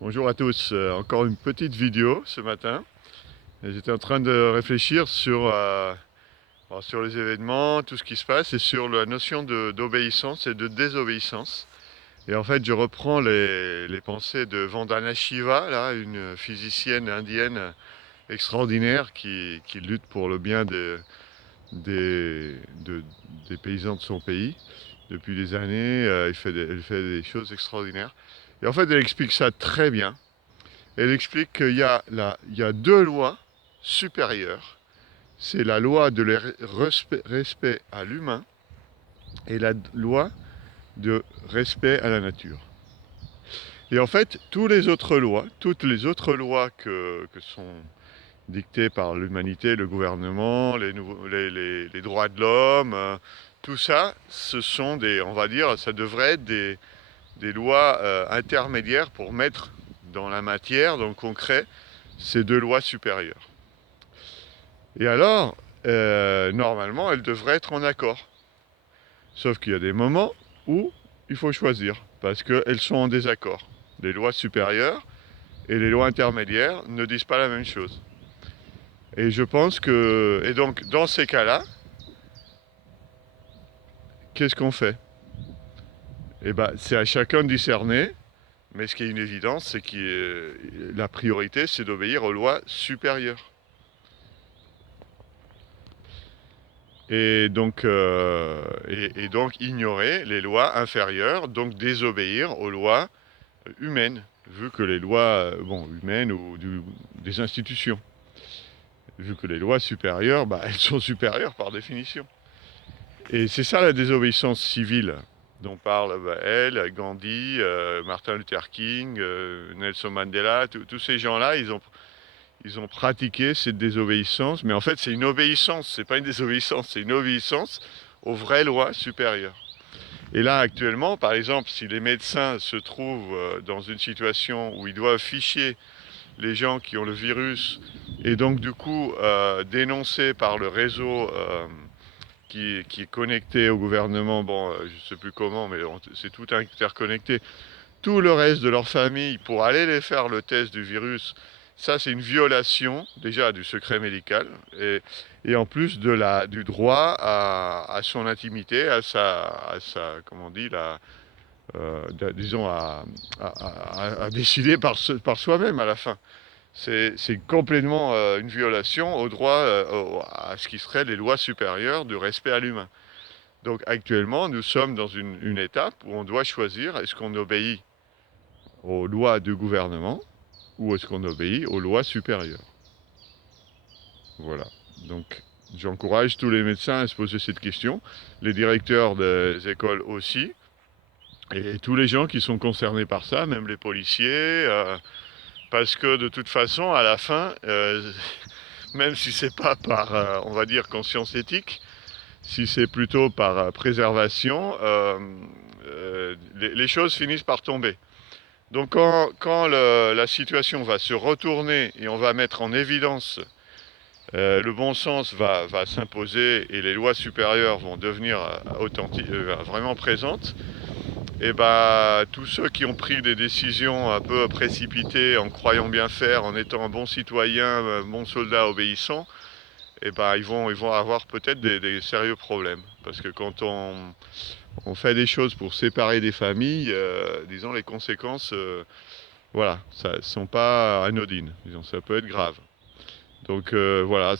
Bonjour à tous, encore une petite vidéo ce matin. J'étais en train de réfléchir sur les événements, tout ce qui se passe et sur la notion d'obéissance et de désobéissance. Et en fait, je reprends les pensées de Vandana Shiva, là, une physicienne indienne extraordinaire qui lutte pour le bien des, de- des paysans de son pays. Depuis des années, elle fait des choses extraordinaires. Et en fait, elle explique ça très bien. Elle explique il y a deux lois supérieures. C'est la loi de respect à l'humain et la loi de respect à la nature. Et en fait, toutes les autres lois que sont dictées par l'humanité, le gouvernement, les droits de l'homme, tout ça, ce sont on va dire, ça devrait être des lois intermédiaires pour mettre dans la matière, dans le concret, ces deux lois supérieures. Et alors, normalement, elles devraient être en accord. Sauf qu'il y a des moments où il faut choisir, parce qu'elles sont en désaccord. Les lois supérieures et les lois intermédiaires ne disent pas la même chose. Et je pense que... Et donc, dans ces cas-là, qu'est-ce qu'on fait? Eh ben, c'est à chacun de discerner, mais ce qui est une évidence, c'est que la priorité, c'est d'obéir aux lois supérieures. Et donc ignorer les lois inférieures, donc désobéir aux lois humaines, vu que les lois humaines ou des institutions, vu que les lois supérieures, bah, elles sont supérieures par définition. Et c'est ça la désobéissance civile dont parlent elle, Gandhi, Martin Luther King, Nelson Mandela, tous ces gens-là, ils ont pratiqué cette désobéissance, mais en fait c'est une obéissance, c'est pas une désobéissance, c'est une obéissance aux vraies lois supérieures. Et là actuellement, par exemple, si les médecins se trouvent dans une situation où ils doivent ficher les gens qui ont le virus et donc du coup dénoncer par le réseau qui est connecté au gouvernement, bon je ne sais plus comment, mais c'est tout interconnecté, tout le reste de leur famille pour aller les faire le test du virus, ça c'est une violation déjà du secret médical et en plus du droit à son intimité, comment on dit, disons à décider par soi-même à la fin. C'est complètement une violation au droit, à ce qui serait les lois supérieures du respect à l'humain. Donc actuellement, nous sommes dans une étape où on doit choisir est-ce qu'on obéit aux lois du gouvernement ou est-ce qu'on obéit aux lois supérieures. Voilà. Donc j'encourage tous les médecins à se poser cette question, les directeurs des écoles aussi, et tous les gens qui sont concernés par ça, même les policiers, parce que de toute façon, à la fin, même si c'est pas par, on va dire, conscience éthique, si c'est plutôt par préservation, les choses finissent par tomber. Donc quand la situation va se retourner et on va mettre en évidence le bon sens va s'imposer et les lois supérieures vont devenir vraiment présentes, et bah, tous ceux qui ont pris des décisions un peu précipitées en croyant bien faire, en étant un bon citoyen, un bon soldat obéissant, et bah, ils vont avoir peut-être des sérieux problèmes. Parce que quand on fait des choses pour séparer des familles, disons, les conséquences, voilà, ça ne sont pas anodines. Disons, ça peut être grave. Donc voilà,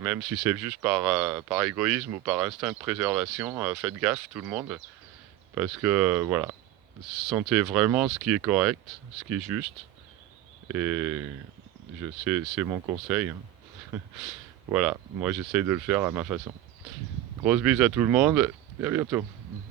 même si c'est juste par égoïsme ou par instinct de préservation, faites gaffe tout le monde, parce que voilà, sentez vraiment ce qui est correct, ce qui est juste, et c'est mon conseil, hein. Voilà, moi j'essaye de le faire à ma façon. Grosse bise à tout le monde, et à bientôt.